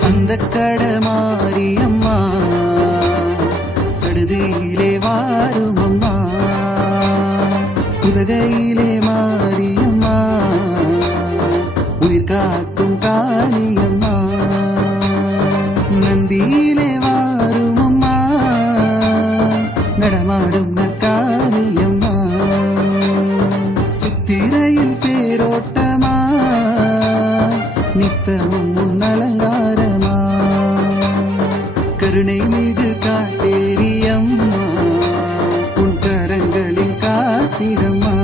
சந்தக்கட மாரியம்மா சடுதியிலே வாரும் அம்மா, உதகையிலே மாரியம்மா உயிர் காக்கும் காளியம்மா, நந்தியிலே வாரும் அம்மா நடமாடும் நற்காளியம்மா, சித்திரையில் தேரோட்டமா நித்தமும் முன்னலங்காரமா, கருணை மிகு காட்டேரியம்மா உன் கரங்களில் காத்திடம்மா.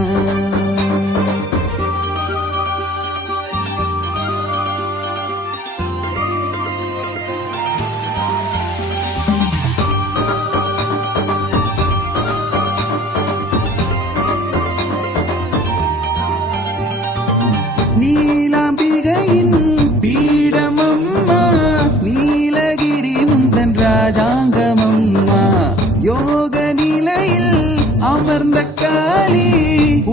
நீலாம்பிகையின் பீடமம்மா, நீலகிரி உந்தன் ராஜாங்கமம்மா, யோக நிலையில் அமர்ந்த காளி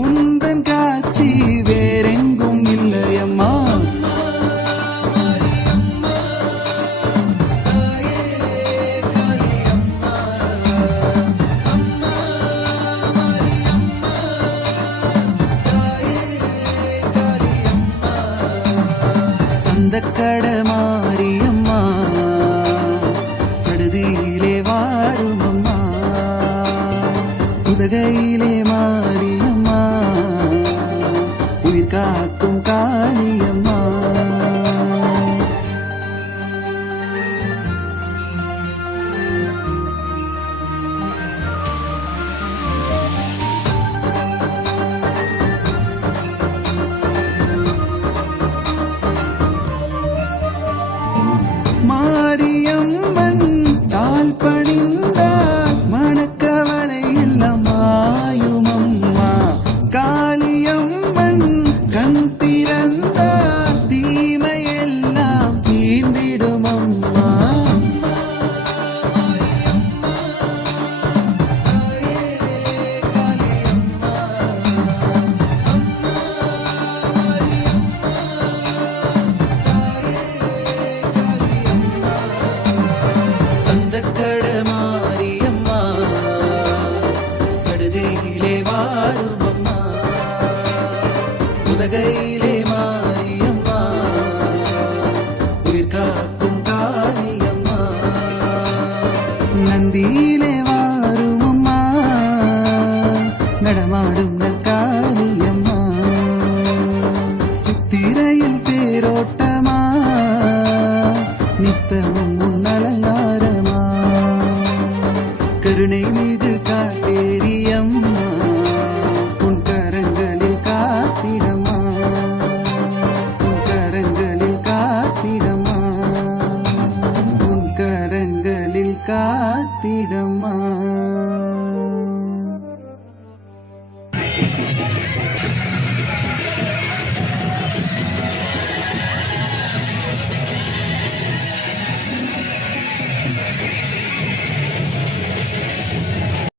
உந்தன் காட்சி வேறெங்கும் இல்லையம்மா. சந்தக்கட மாரியம்மா சடுதியிலே வாரும் அம்மா, உதகையிலே மாரியம்மா உயிர் காக்கும் காளியம்மா. மாரியம்மன் தாழ் பணிந்தால் மணக்கவலை எல்லாம் மாயுமம்மா, காளியம்மன் கண் திறந்தால் தீமையெல்லாம் தீர்ந்திடுமம்மா. சந்தக்கட மாரியம்மா சடுதியிலே வாரும் அம்மா, உதகையிலே மாரியம்மா உயிர் காக்கும் காளியம்மா, நந்தியிலே வாரும் அம்மா நடமாடும் நற்காளியம்மா, சித்திரையில் தேரோட்டமா நித்தமும் முன்னலங்காரமா, கருணை மிகு காட்டேரியம்மா